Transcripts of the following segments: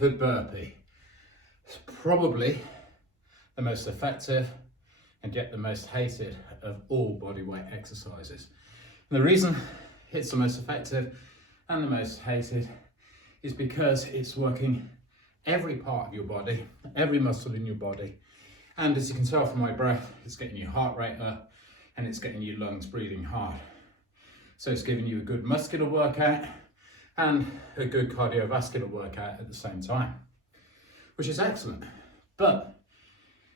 the burpee. It's probably the most effective and yet the most hated of all bodyweight exercises. And the reason it's the most effective and the most hated is because it's working every part of your body, every muscle in your body. And as you can tell from my breath, it's getting your heart rate up and it's getting your lungs breathing hard. So it's giving you a good muscular workout and a good cardiovascular workout at the same time, which is excellent. But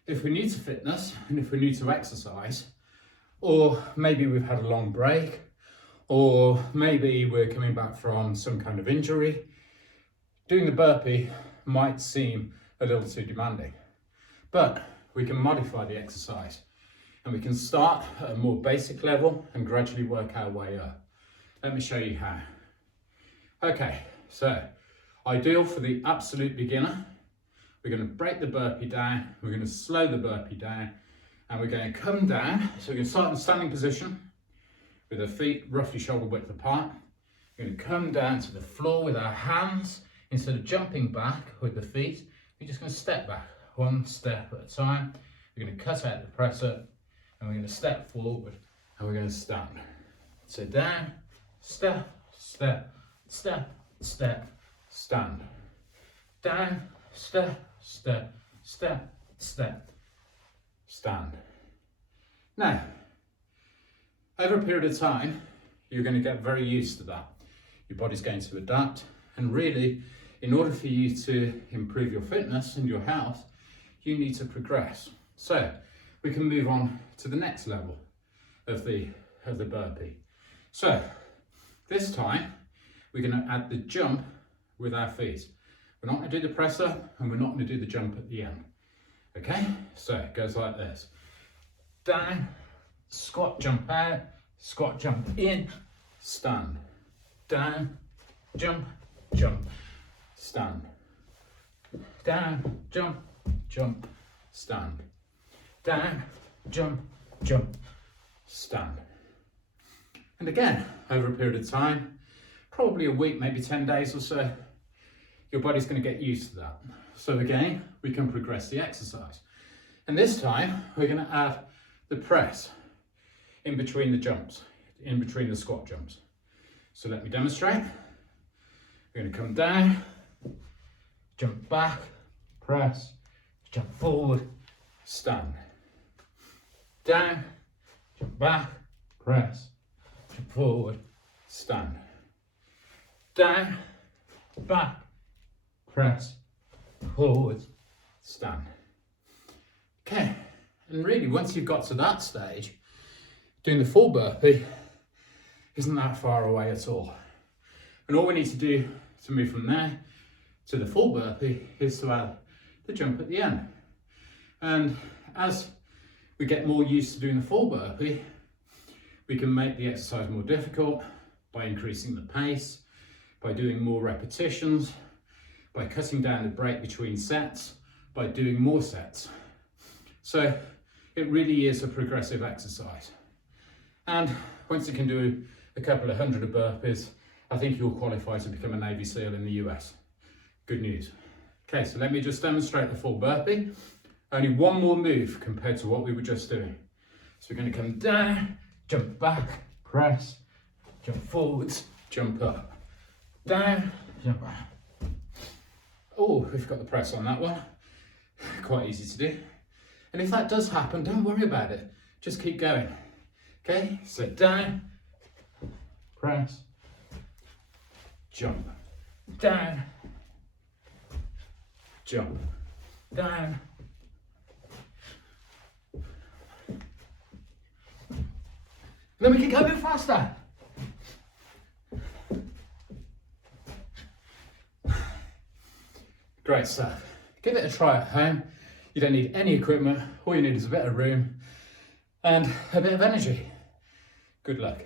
if we're new to fitness and if we're new to exercise, or maybe we've had a long break, or maybe we're coming back from some kind of injury, doing the burpee might seem a little too demanding. But we can modify the exercise and we can start at a more basic level and gradually work our way up. Let me show you how. Okay, so ideal for the absolute beginner, we're going to break the burpee down, we're going to slow the burpee down, and we're going to come down. So we're going to start in standing position with our feet roughly shoulder width apart. We're going to come down to the floor with our hands. Instead of jumping back with the feet, we're just going to step back one step at a time. We're going to cut out the press up and we're going to step forward and we're going to stand. So down, step, step, step, step, stand. Down, step, step, step, step, stand. Now, over a period of time, you're going to get very used to that. Your body's going to adapt, and really, in order for you to improve your fitness and your health, you need to progress. So we can move on to the next level of the burpee. So this time we're going to add the jump with our feet. We're not going to do the press up and we're not going to do the jump at the end. Okay, so it goes like this. Down, squat, jump out, squat, jump in, stand. Down, jump, jump, stand. Down, jump, jump, stand. Down, jump, jump, stand. And again, over a period of time, probably a week, maybe 10 days or so, your body's going to get used to that. So again, we can progress the exercise. And this time, we're going to add the press in between the jumps, in between the squat jumps. So let me demonstrate. We're going to come down, jump back, press, jump forward, stand. Down, jump back, press, jump forward, stand. Down, back, press, forward, stand. Okay, and really once you've got to that stage, doing the full burpee isn't that far away at all. And all we need to do to move from there to the full burpee is to add the jump at the end. And as we get more used to doing the full burpee, we can make the exercise more difficult by increasing the pace, by doing more repetitions, by cutting down the break between sets, by doing more sets. So it really is a progressive exercise. And once you can do a couple of hundred of burpees, I think you'll qualify to become a Navy SEAL in the US. Good news. Okay, so let me just demonstrate the full burpee. Only one more move compared to what we were just doing. So we're going to come down, jump back, press, jump forwards, jump up. Down, jump up. Oh, we've got the press on that one. Quite easy to do. And if that does happen, don't worry about it. Just keep going. Okay, so down, press, jump, down, jump, down. Then we can go a bit faster. Great stuff. Give it a try at home. You don't need any equipment. All you need is a bit of room and a bit of energy. Good luck.